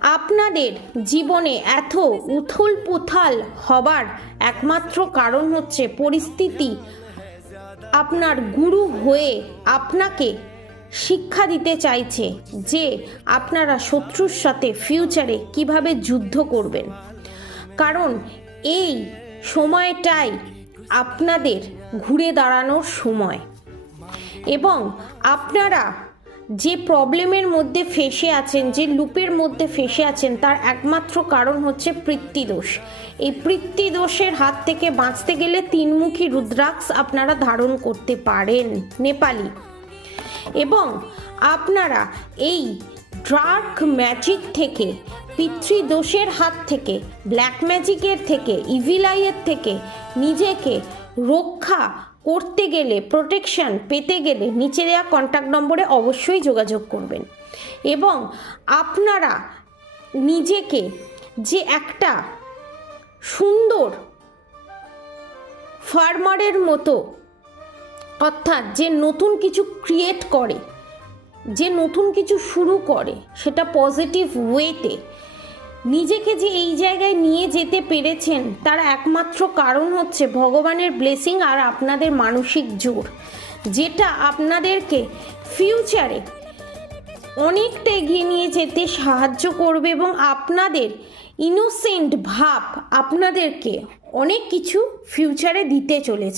আপনাদের জীবনে এত উথল পুথাল হবার একমাত্র কারণ হচ্ছে পরিস্থিতি আপনার গুরু হয়ে আপনাকে শিক্ষা দিতে চাইছে যে আপনারা শত্রুর সাথে ফিউচারে কিভাবে যুদ্ধ করবেন। কারণ এই সময়টাই আপনাদের ঘুরে দাঁড়ানোর সময় এবং আপনারা যে প্রবলেমের মধ্যে ফেঁসে আছেন, যে লুপের মধ্যে ফেঁসে আছেন, তার একমাত্র কারণ হচ্ছে পিতৃদোষ। এই পিতৃদোষের হাত থেকে বাঁচতে গেলে তিনমুখী রুদ্রাক্ষ আপনারা ধারণ করতে পারেন নেপালি। এবং আপনারা এই ডার্ক ম্যাজিক থেকে, পিতৃদোষের হাত থেকে, ব্ল্যাক ম্যাজিকের থেকে, ইভিল আইয়ের থেকে নিজেকে রক্ষা করতে গেলে, প্রোটেকশন পেতে গেলে নিচে দেওয়া কন্ট্যাক্ট নম্বরে অবশ্যই যোগাযোগ করবেন। এবং আপনারা নিজেকে যে একটা সুন্দর ফার্মারের মতো, অর্থাৎ যে নতুন কিছু ক্রিয়েট করে, যে নতুন কিছু শুরু করে সেটা পজিটিভ ওয়েতে, নিজেকে যে এই জায়গায় নিয়ে যেতে পেরেছেন তার একমাত্র কারণ হচ্ছে ভগবানের ব্লেসিং আর আপনাদের মানসিক জোর, যেটা আপনাদেরকে ফিউচারে অনেকটা এগিয়ে নিয়ে যেতে সাহায্য করবে এবং আপনাদের ইনোসেন্ট ভাব আপনাদেরকে অনেক কিছু ফিউচারে দিতে চলেছে।